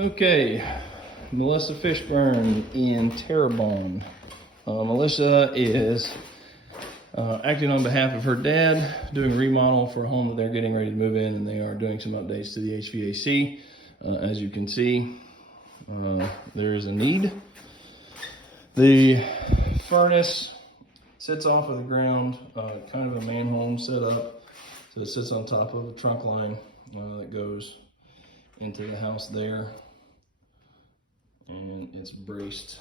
Okay, Melissa Fishburne in Terrebonne. Melissa is acting on behalf of her dad, doing a remodel for a home that they're getting ready to move in, and they are doing some updates to the HVAC. As you can see, there is a need. The furnace sits off of the ground, kind of a man-home setup. So it sits on top of a trunk line that goes into the house there, and it's braced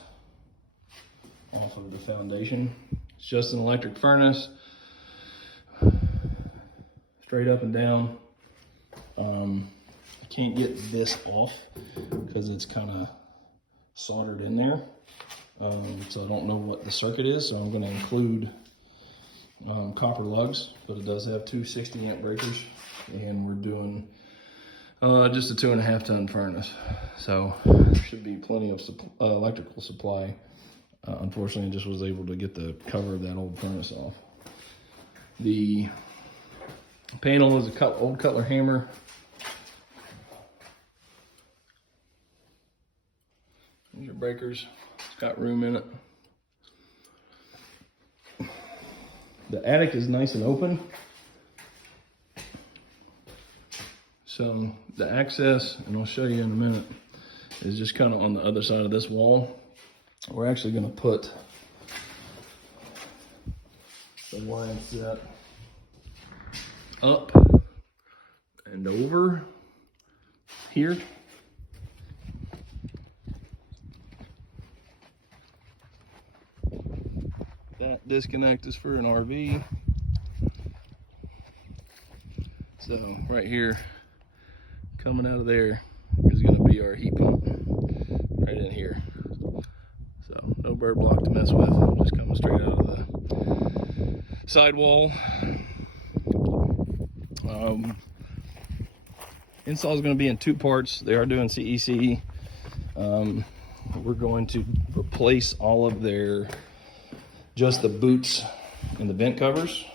off of the foundation. It's just an electric furnace, straight up and down. I can't get this off because it's kind of soldered in there, so I don't know what the circuit is, so I'm going to include copper lugs, but it does have two 60-amp breakers, and we're doing just a 2.5 ton furnace, so there should be plenty of electrical supply. Unfortunately, I just was able to get the cover of that old furnace off. The panel is a old Cutler hammer. There's your breakers. It's got room in it. The attic is nice and open. So the access, and I'll show you in a minute, is just kind of on the other side of this wall. We're actually going to put the line set up and over here. That disconnect is for an RV. So right here, coming out of there is going to be our heat pump right in here. So no bird block to mess with, just coming straight out of the sidewall. Install is going to be in two parts. They are doing CEC. We're going to replace all of just the boots and the vent covers.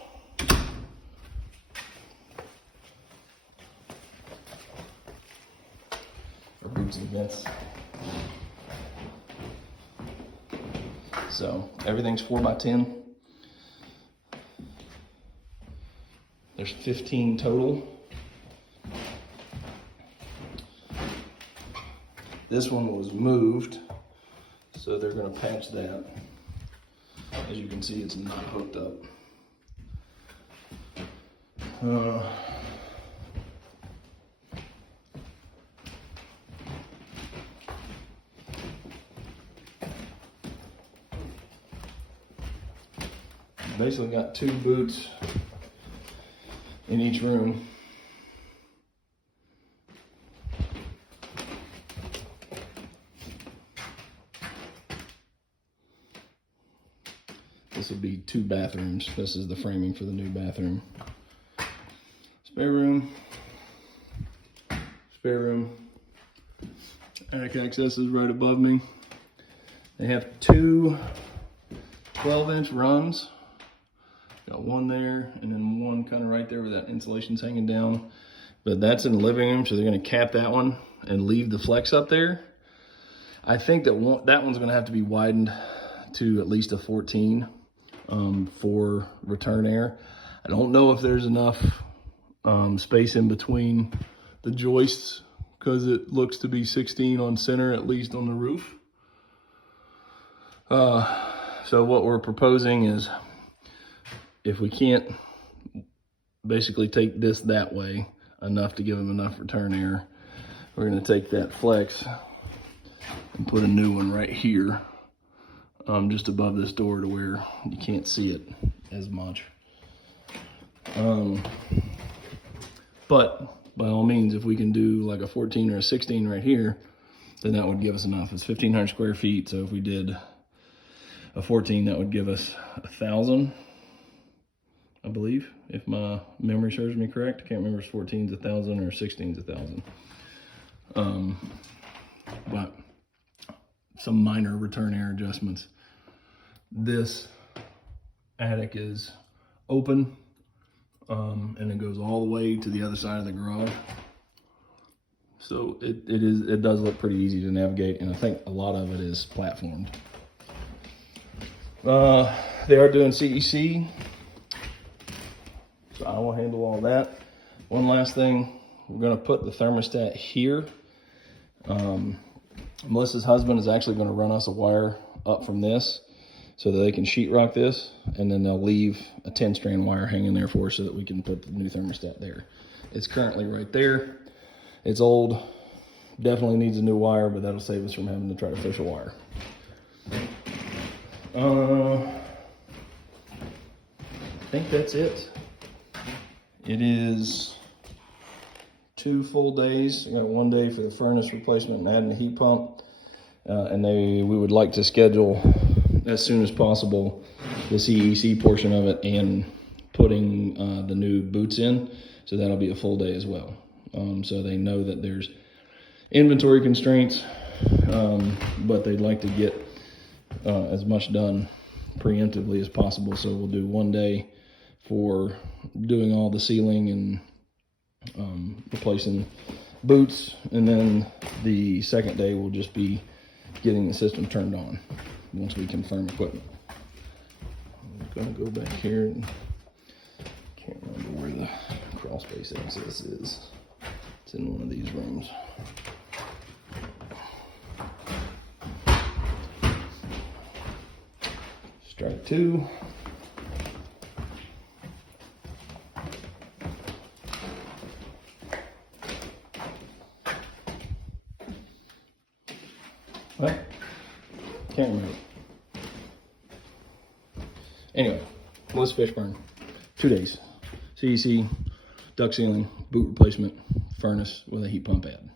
Or boots and vents. So everything's 4x10. There's 15 total. This one was moved, so they're going to patch that. As you can see, it's not hooked up. Basically got two boots in each room. This would be two bathrooms. This is the framing for the new bathroom. Spare room. Spare room. Attic access is right above me. They have two 12-inch runs. Got one there, and then one kind of right there where that insulation's hanging down. But that's in the living room, so they're going to cap that one and leave the flex up there. I think that one's going to have to be widened to at least a 14 for return air. I don't know if there's enough space in between the joists, because it looks to be 16 on center, at least on the roof. So what we're proposing is, if we can't basically take this that way enough to give them enough return air, we're going to take that flex and put a new one right here, just above this door to where you can't see it as much. But by all means, if we can do like a 14 or a 16 right here, then that would give us enough. It's 1,500 square feet, so if we did a 14, that would give us 1,000. I believe, if my memory serves me correct. I can't remember if 14's 1,000 or 16's 1,000. But some minor return air adjustments. This attic is open, and it goes all the way to the other side of the garage. So it does look pretty easy to navigate, and I think a lot of it is platformed. They are doing CEC, so I will handle all that. One last thing, we're gonna put the thermostat here. Melissa's husband is actually gonna run us a wire up from this so that they can sheetrock this, and then they'll leave a 10-strand wire hanging there for us so that we can put the new thermostat there. It's currently right there. It's old, definitely needs a new wire, but that'll save us from having to try to fish a wire. I think that's it. It is 2 full days. I got 1 day for the furnace replacement and adding the heat pump. And we would like to schedule as soon as possible the CEC portion of it and putting the new boots in. So that'll be a full day as well. So they know that there's inventory constraints, but they'd like to get as much done preemptively as possible. So we'll do 1 day for doing all the sealing and replacing boots, and then the second day will just be getting the system turned on once we confirm equipment. I'm gonna go back here and can't remember where the crawl space access is. It's in one of these rooms. Strike 2. What? Can't remember. Anyway, Melissa Fishburne, 2 days. CEC, duct sealing, boot replacement, furnace with a heat pump add.